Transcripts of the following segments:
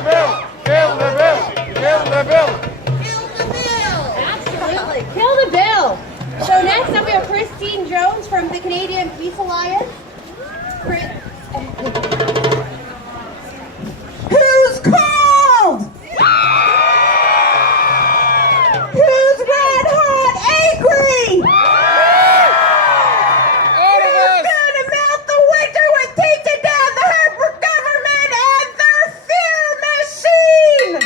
Kill the bill! Kill the bill! Kill the bill! Absolutely. Kill the bill! So next up we have Christine Jones from the Canadian Peace Alliance. Who's cold? Who's red hot angry? Who's gonna melt the winter with taking down the Harper government and their fear machine?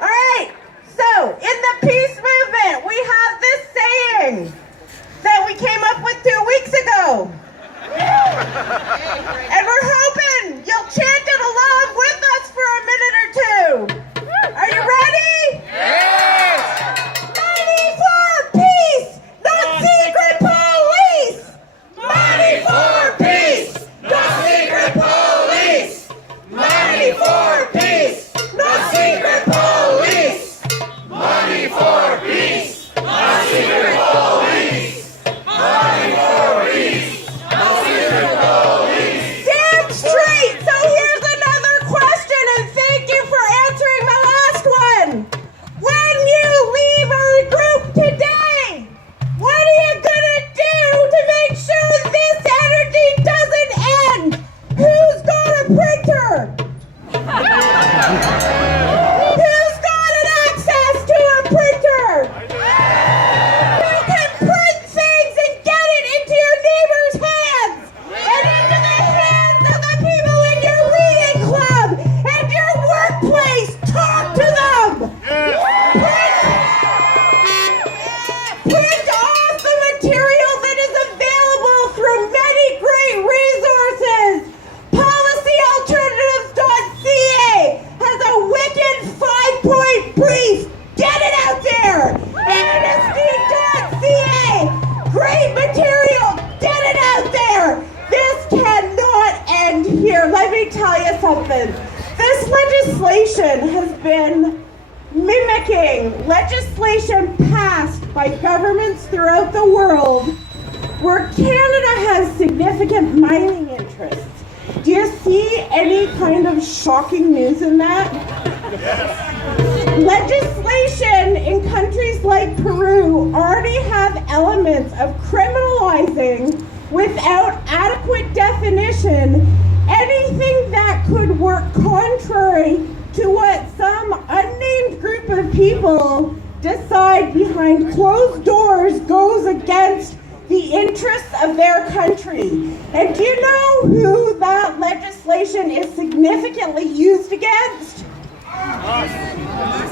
Alright, so in the peace movement we have this saying that we came up with 2 weeks ago. And we're hoping you'll chant it along with us for a minute or two. Are you ready? Yes! Money for peace, not secret police. Money for peace! No secret police! Money for peace! No secret police! Money for peace! No secret police! Money for peace! No secret police! Damn straight. So here's another question, and thank you for answering my last one. When you leave our group today, what are you gonna do to make sure this energy doesn't end? Who's got a printer? Who's got an access to a printer? Who can print things and get it into your neighbor's hands and into the hands of the people in your reading club and your workplace? Talk to them. Print off the material that is available through many great resources. PolicyAlternatives.ca has a wicked 5-point brief. Get it out there. Amnesty.ca, great material. Get it out there. This cannot end here. Let me tell you something. This legislation has been mimicking legislation passed by governments throughout the world where Canada has significant mining interests. Do you see any kind of shocking news in that? Legislation in countries like Peru already have elements of criminalizing without adequate definition anything that could work contrary to what some unnamed group of people decide behind closed doors goes against the interests of their country. And do you know who that legislation is significantly used against?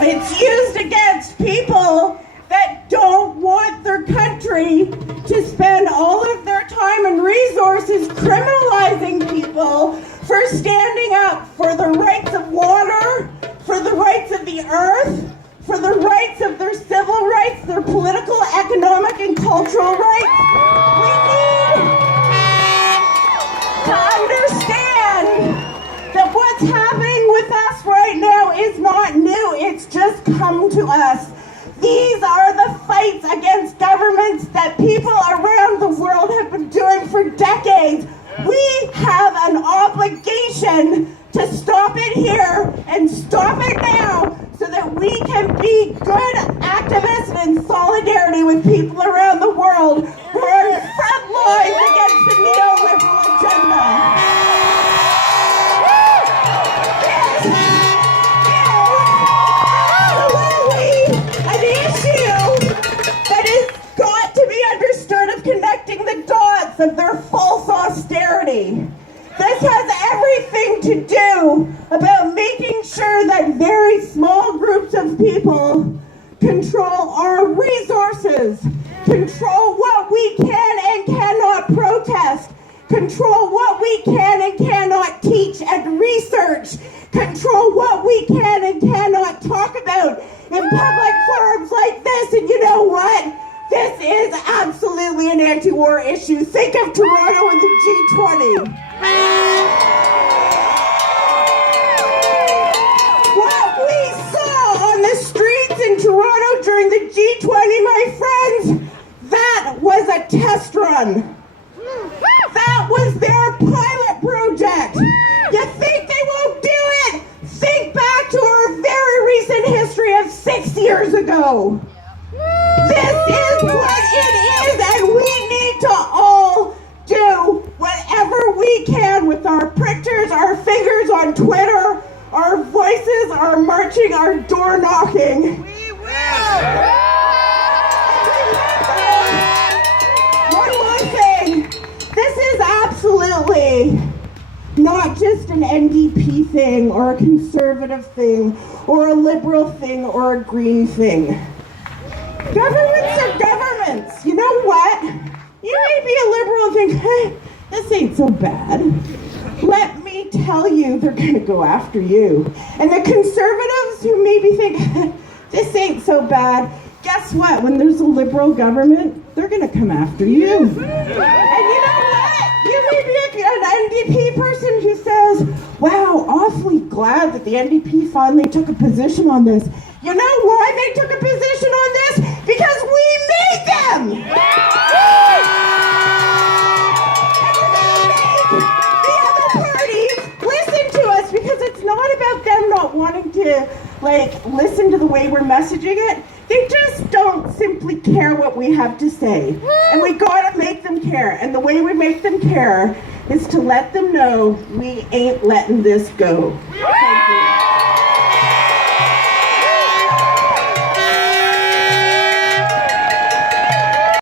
It's used against people that don't want their country to spend all of their time and resources criminalizing people for standing up for the rights of water, for the rights of the earth, for the rights of their civil rights, their political, economic, and cultural rights. We need to understand that what's happening with us right now is not new. It's just come to us. These are the fights against governments that people around the world have been doing for decades. We have an obligation to stop it here and stop it now so that we can be good activists and in solidarity with people around the world who are in front lines against the neoliberal agenda. An issue that has got to be understood of connecting the dots of their false austerity. This has everything to do about making sure that very small groups of people control our resources, control what we can and cannot protest, control what we can and cannot teach and research, control what we can and cannot talk about in public forums like this. And you know what? This is absolutely an anti-war issue. Think of Toronto and the G20. What we saw on the streets in Toronto during the G20, my friends, that was a test run. That was their pilot project. ago. This is what it is, and we need to all do whatever we can with our pictures, our fingers on Twitter, our voices, our marching, our door knocking. We will! One more thing. This is absolutely not just an NDP thing or a conservative thing or a liberal thing or a green thing. Governments are governments. You know what? You may be a liberal and think, hey, this ain't so bad. Let me tell you, they're going to go after you. And the conservatives who maybe think, this ain't so bad, guess what? When there's a liberal government, they're going to come after you. And you know what? You may be an NDP person who says, wow, awfully glad that the NDP finally took a position on this. You know why they took a position on this? Because we made them! And we're gonna make the other parties listen to us, because it's not about them not wanting to, listen to the way we're messaging it. They just don't simply care what we have to say. And we gotta make them care. And the way we make them care is to let them know we ain't letting this go. Thank you.